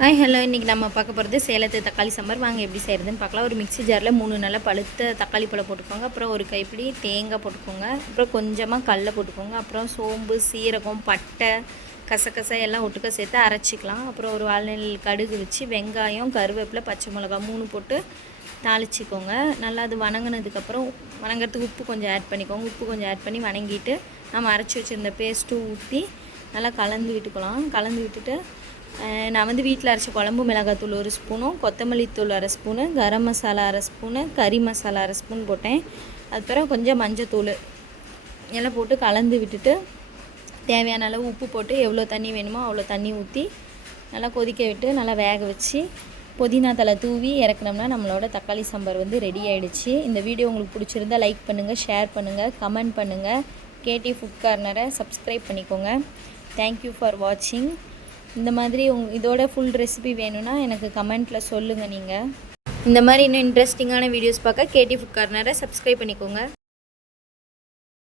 Hello இன்றைக்கி நம்ம பார்க்க போகிறது சேலத்து தக்காளி சாம்பார். வாங்க எப்படி செய்கிறதுன்னு பார்க்கலாம். ஒரு மிக்ஸி ஜாரில் 3 நல்லா பழுத்த தக்காளி பழம் போட்டுக்கோங்க. அப்புறம் ஒரு கைப்பிடி தேங்காய் போட்டுக்கோங்க. அப்புறம் கொஞ்சமாக கடலை போட்டுக்கோங்க. அப்புறம் சோம்பு, சீரகம், பட்டை, கசகசா எல்லாம் ஒட்டுக்க சேர்த்து அரைச்சிக்கலாம். அப்புறம் ஒரு வாழை கடுகு வச்சு வெங்காயம், கருவேப்பிலை, பச்சை மிளகா 3 போட்டு தாளிச்சிக்கோங்க. நல்லா அது வணங்கினதுக்கப்புறம் வணங்கிறதுக்கு உப்பு கொஞ்சம் ஆட் பண்ணிக்கோங்க. உப்பு கொஞ்சம் ஆட் பண்ணி வணங்கிட்டு நம்ம அரைச்சி வச்சுருந்த பேஸ்ட்டும் ஊற்றி நல்லா கலந்து விட்டுக்கலாம். கலந்து விட்டுட்டு நான் வந்து வீட்டில் அரைச்ச குழம்பு மிளகாத்தூள் 1 ஸ்பூனும், கொத்தமல்லி தூள் 1/2 ஸ்பூனு, கரம் மசாலா 1/2 ஸ்பூனு, கறி மசாலா 1/2 ஸ்பூன் போட்டேன். அதுக்கப்புறம் கொஞ்சம் மஞ்சத்தூள் எல்லாம் போட்டு கலந்து விட்டுட்டு தேவையான அளவு உப்பு போட்டு எவ்வளோ தண்ணி வேணுமோ அவ்வளோ தண்ணி ஊற்றி நல்லா கொதிக்க விட்டு நல்லா வேக வச்சு புதினா தலை தூவி இறக்குனோம்னா நம்மளோட தக்காளி சாம்பார் வந்து ரெடி ஆகிடுச்சு. இந்த வீடியோ உங்களுக்கு பிடிச்சிருந்தால் லைக் பண்ணுங்கள், ஷேர் பண்ணுங்கள், கமெண்ட் பண்ணுங்கள். கேடி ஃபுட் கார்னரை சப்ஸ்கிரைப் பண்ணிக்கோங்க. தேங்க்யூ ஃபார் வாட்சிங். இந்த மாதிரி இதோட ஃபுல் ரெசிபி வேணும்னா எனக்கு கமெண்ட்டில் சொல்லுங்கள். நீங்கள் இந்த மாதிரி இன்னும் இன்ட்ரெஸ்டிங்கான வீடியோஸ் பார்க்க கேடி ஃபுட் கார்னரை சப்ஸ்கிரைப் பண்ணிக்கோங்க.